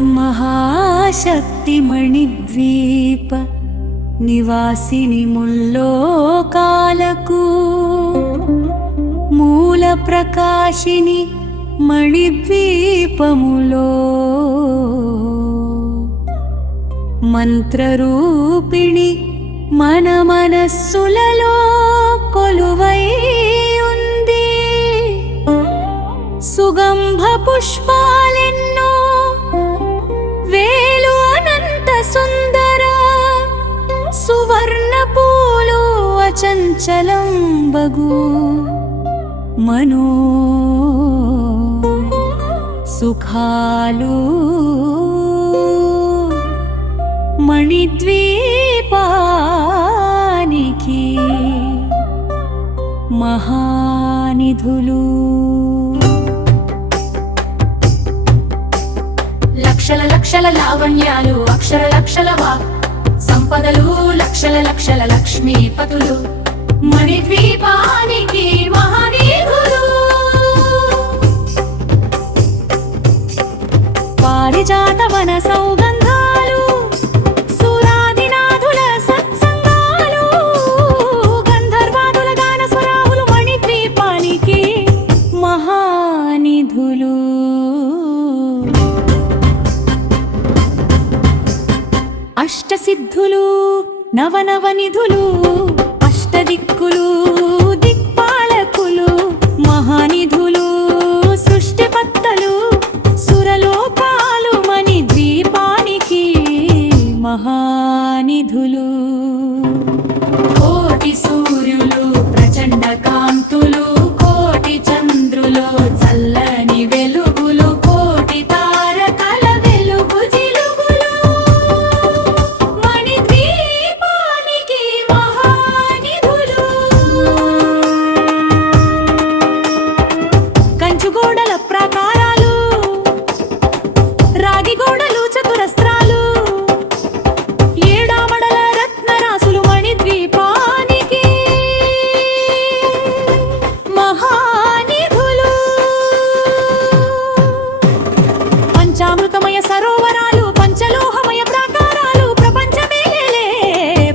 महाशक्ति मणिद्वीप निवासिनि मुल्लोकालकु मूल प्रकाशिनि मणिद्वीपमुलो మంత్రరూపిణి మన మనస్సులలో కొలువై ఉంది. సుగంధ పుష్పాలెన్నో వేలు అనంత సుందర సువర్ణ పూలు అచంచలం బగు మనో సుఖాలు మణిద్వీపానికి మహానిధులు. లక్షల లక్షల లావణ్యాలు అక్షర లక్షల సంపదలు లక్షల లక్షల లక్ష్మీపతులు మణిద్వీపానికి మహానిధులు. పారిజాత వన సౌగంధాలు సురాదినాథుల సత్సంగాలు గంధర్వాదుల గాన స్వరాహులు మణిద్వీపానికి మహానిధులు. అష్టసిద్ధులు నవనవనిధులు అష్టదిక్కులు దిక్పాలకులు మహానిధులు సృష్టిపత్తలు సురలోకాలు మణిద్వీపానికి మహానిధులు. కోటి సూర్యులు ప్రచండ కాంతులు కోటి చంద్రులు చల్లని వెలుగులు కోటి తారకల వెలుగు జిలుగులు మణిద్వీపానికి మహానిధులు. కంచుగోడల ప్రాకారాలు రాగి గోడలు చతురస్త్రాలు ఏడామడల రత్నరాసులు మణిద్వీపానికి మహానిధులు. పంచామృతమయ సరోవరాలు పంచలోహమయ ప్రాకారాలు ప్రపంచమేలే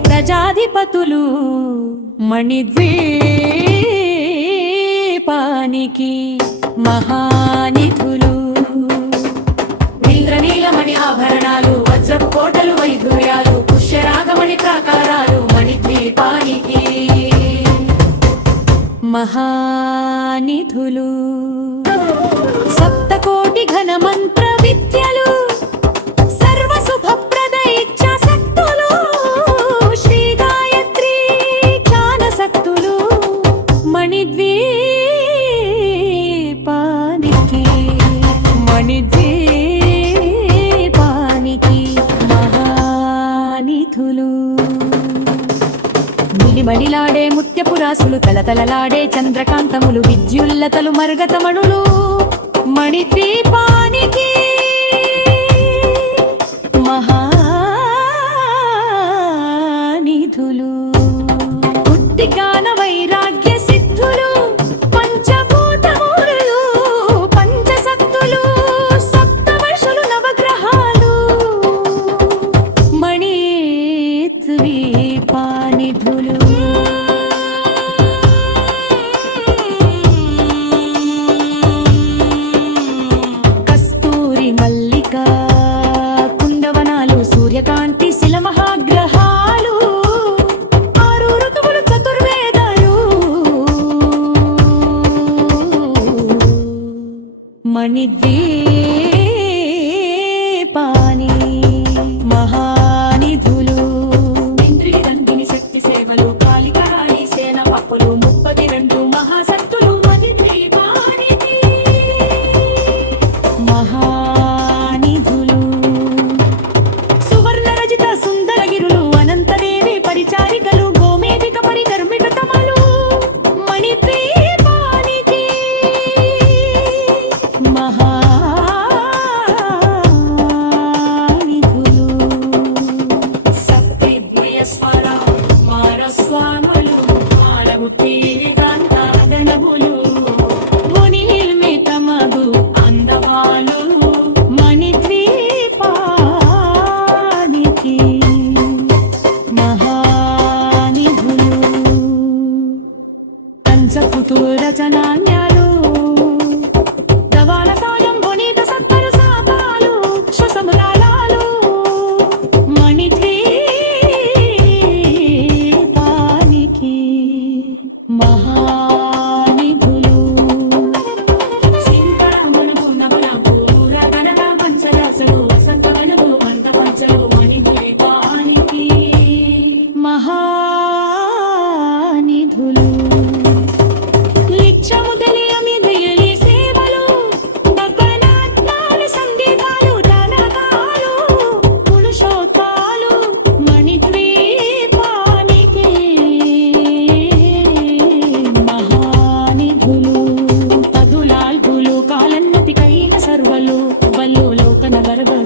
ప్రజాధిపతులు మణిద్వీపానికి మహానిధులు. ఇంద్రనీలమణి ఆభరణాలు వజ్రపు కోటలు వైఢూర్యాలు పుష్యరాగమణి ప్రాకారాలు మణిద్వీపానికి మహానిధులు. సప్తకోటి ఘన మంత్ర విద్యలు సర్వశుభప్రద ఇచ్ఛాశక్తులు శ్రీ గాయత్రి జ్ఞానశక్తులు మణిద్వీపానికి మణిద్వీపానికి మహానిధులు. మిలిమలిలాడే ముత్యపురాసులు తలతలలాడే చంద్రకాంతములు విద్యుల్లతలు మరుగతమణులు మణిద్వీపానికి మహానిధులు. బుద్ధిజ్ఞాన వైరాగ్య సిద్ధులు పంచభూతములు పంచశక్తులు సప్తవర్షులు నవగ్రహాలు మణిద్వీపానిధులు. కస్తూరి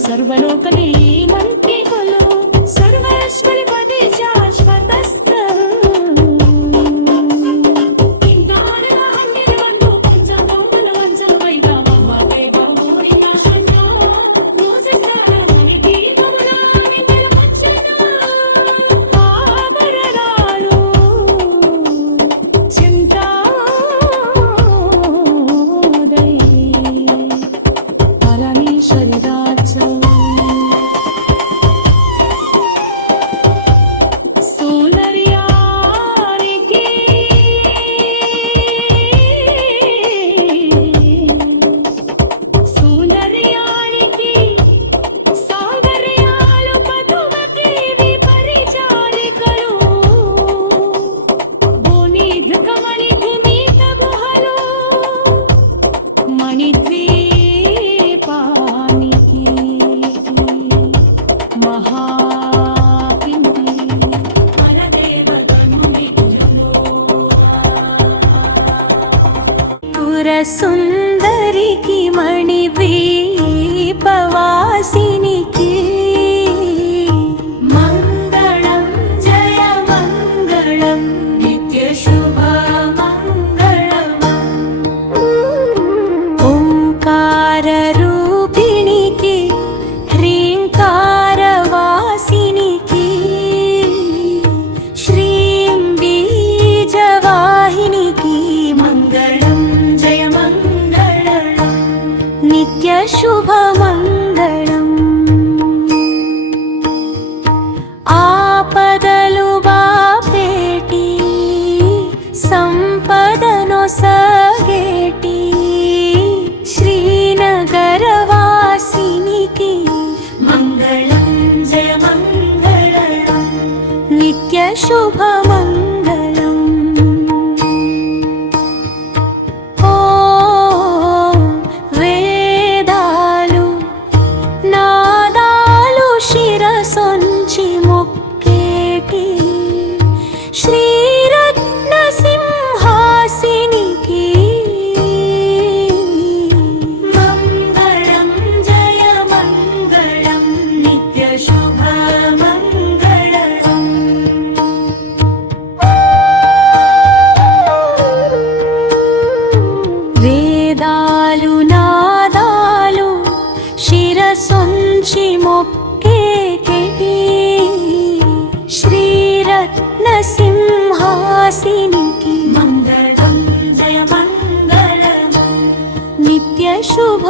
సర్వలోకనే మంత్రి కొలు సర్వేశ్వరి పదే శాశ్వత సుందరికి మణిద్వీపవాసినికి మంగళం జయ మంగళం నిత్య శుభ మంగళం ఓంకార రూపిణికి హ్రీంకారవాసినికి శ్రీం బీజవాహినికి మంగళం నిత్య శుభ మంగళం ఆపదలు బాపేటి సంపదను సగేటి శ్రీనగరవాసినికి మంగళం జయ మంగళం నిత్య శుభ మంగళం శ్రీరత్న సింహాసినికి మంగళం జయ మంగళం నిత్య శుభ మంగళం వేదాలు నాదాలు శిరసొంచి మొక్కేటి శ్రీరత్న సింహాసినికి మంగళం జయ మంగళం నిత్య శుభ